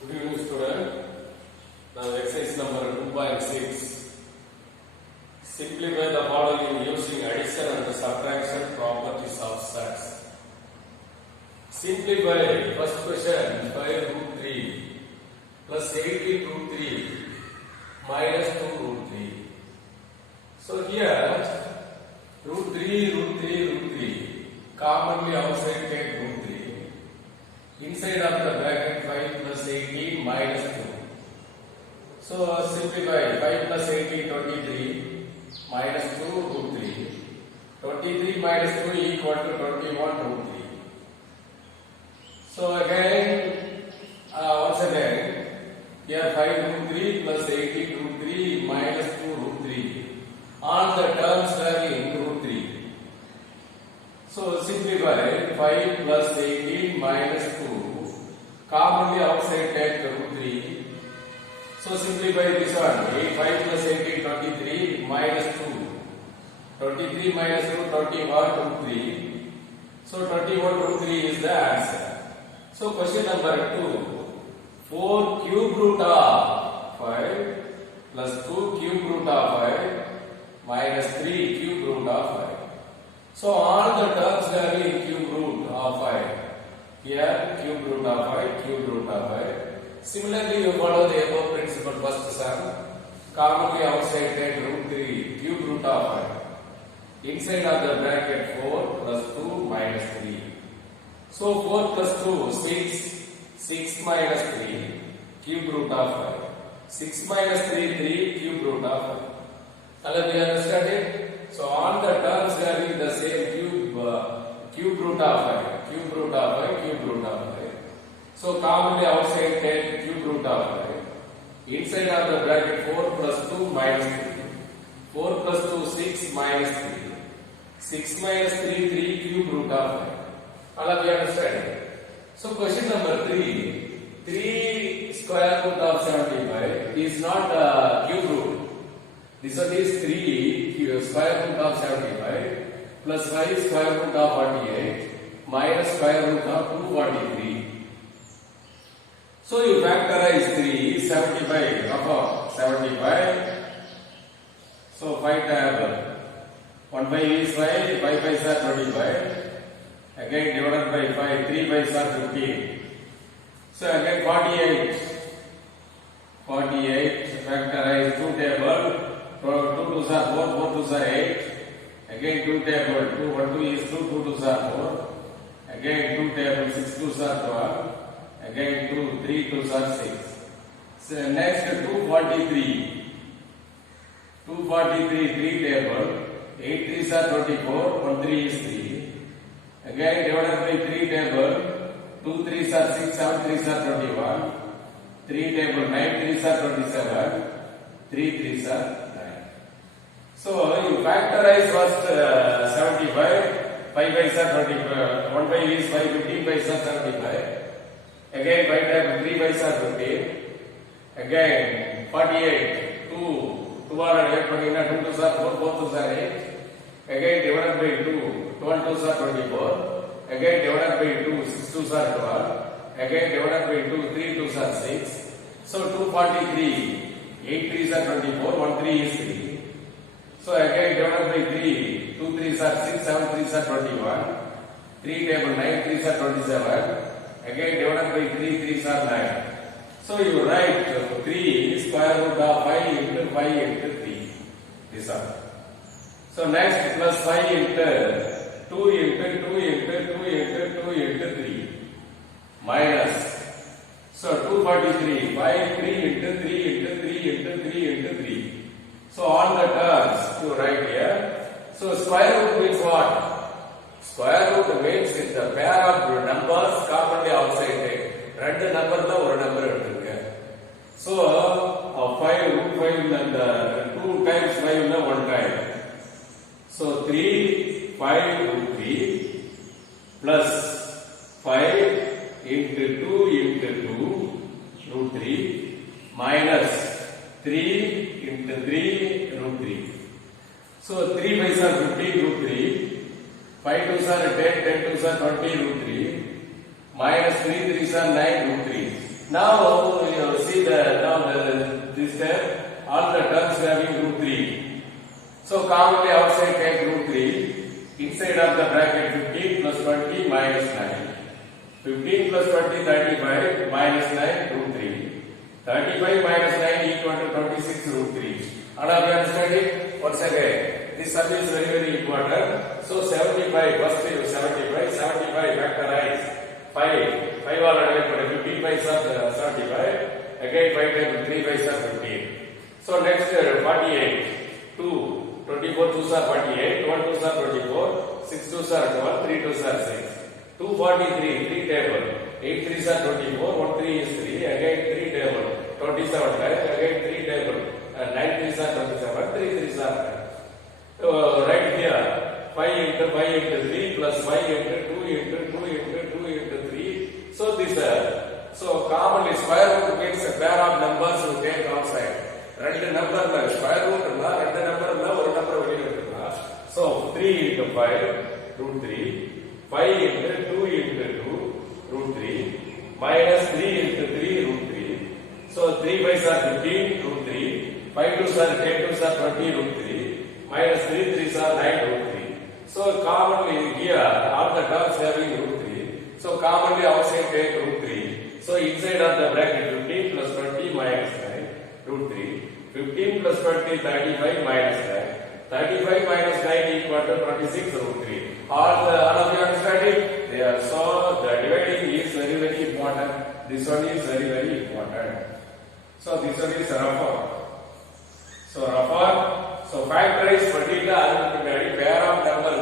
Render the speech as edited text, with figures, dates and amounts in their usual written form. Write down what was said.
Good evening, student. Now exercise number 2.6. Simplify the following using addition and subtraction properties of sets. Simplify. First question, 5 root 3 plus 18 root 3 minus 2 root 3. So here, root 3, root 3, root 3. Commonly outside take root 3. Inside of the bracket 5 plus 18 minus 2. So simplify. 5 plus 18 23 minus 2 root 3. 23 minus 2 equal to 21 root 3. So again, once again, here 5 root 3 plus 18 root 3 minus 2 root 3. All the terms having root 3. So simplify. 5 plus 18 minus 2. Commonly outside take root 3. So simplify this one. 5 plus 18 23 minus 2. 23 minus 2 21 root 3. So 21 root 3 is the answer. So question number 2. 4 cube root of 5 plus 2 cube root of 5 minus 3 cube root of 5. So all the terms having cube root of 5. Here cube root of 5, cube root of 5. Similarly, you follow the above principle first sum. Commonly outside take root 3, cube root of 5. Inside of the bracket 4 plus 2 minus 3. So 4 plus 2, 6. 6 minus 3, cube root of 5. 6 minus 3, 3, cube root of 5. Now we understand it? So all the terms having the same cube root of 5, cube root of 5, cube root of 5. So commonly outside take cube root of 5. Inside of the bracket 4 plus 2 minus 3. 4 plus 2, 6 minus 3. 6 minus 3, 3 cube root of 5. All of you understand? So question number 3. 3 square root of 75 is not a cube root. This one is 3 square root of 75 plus 5 square root of 48 minus square root of 243. So you factorize 3, 75 upon 75. So 5 tab 1 by is 5, 5 by is 25. Again divided by 5, 3 by is 15. So again 48. 48 factorize 2 table. 2 2s are 4, 4 2s are 8. Again 2 table, 2 1 2 is 2, 2 2s are 4. Again 2 table, 6 2s are 12. Again 2, 3 2s are 6. So next 243. 243, 3 table, 8 3s are 24, 1 3 is 3. Again divided by 3 table, 2 3s are 6, 7 3s are 21. 3 table, 9 3s are 27. 3 3s are 9. So you factorize first 75. 5 by is 25. 1 by is 5, 15 by is 75. Again 5 table, 3 by is 15. Again 48. 2 208 2 2s are 4, 4 2s are 8. Again divided by 2, 12 2s are 24. Again divided by 2, 6 2s are 12. Again divided by 2, 3 2s are 6. So 243, 8 3s are 24, 1 3 is 3. So again divided by 3, 2 3s are 6, 7 3s are 21. 3 table, 9 3s are 27. Again divided by 3, 3s are 9. So you write 3 square root of 5 into 5 into 3. This one. So next plus 5 into 2 into 2 into 2 into 2 into 3 minus. So 243, 5 3 into 3 into 3 into 3 into 3. So all the terms you write here. So square root means what? Square root means it's a pair of numbers commonly outside take. ரெண்டு நம்பர்ல ஒரு number எடுத்துங்க. So 5 root 5 and 2 times 5 na 1 time. So 3 5 root 3 plus 5 into 2 into 2 root 3 minus 3 into 3 root 3. So 3 by 15 root 3. 5 2s are 10, 10 2s are 20 root 3. Minus 3 3s are 9 root 3. Now you see this term, all the terms having root 3. So commonly outside take root 3. Inside of the bracket 15 plus 20 minus 9. 15 plus 20 35 minus 9 root 3. 35 minus 9 equal to 26 root 3. All of you understand it? Once again, this sum is very very important. So 75, first 75 factorize 5 all divided by 15 by 75, again 5 times 3 by 15. So next 48, 2, 24 2s are 48, 1 2s are 24, 6 2s are 12, 3 2s are 6. 243, 3 table, 8 3s are 24, 1 3 is 3, again 3 table, 27 times, again 3 table, 9 3s are 27, 3 3s are 10. Right here, 5 into 5 into 3 plus 5 into 2 into 2 into 2 into 3. So this, so commonly square root means a pair of numbers you take outside. ரெண்டு நம்பர்ல square root இருந்தா ரெண்டு number இருந்தா ஒரு number வெளியில எடுத்துக்கலாம். So 3 into 5 root 3, 5 into 2 into 2 root 3 minus 3 into 3 root 3. So 3 5s are 15 root 3, 5 2s are 10 2s are 20 root 3 minus 3 3s are 9 root 3. So commonly here all the terms having root 3. So commonly outside take root 3. So inside of the bracket 15 plus 20 minus 9 root 3. 15 plus 20 35 minus 9. 35 minus 9 equal to 26 root 3. All of you understand it? There. So the dividing is very very important. This one is very very important. So this one is rougher. So rougher. So factorize particular arithmetic pair of numbers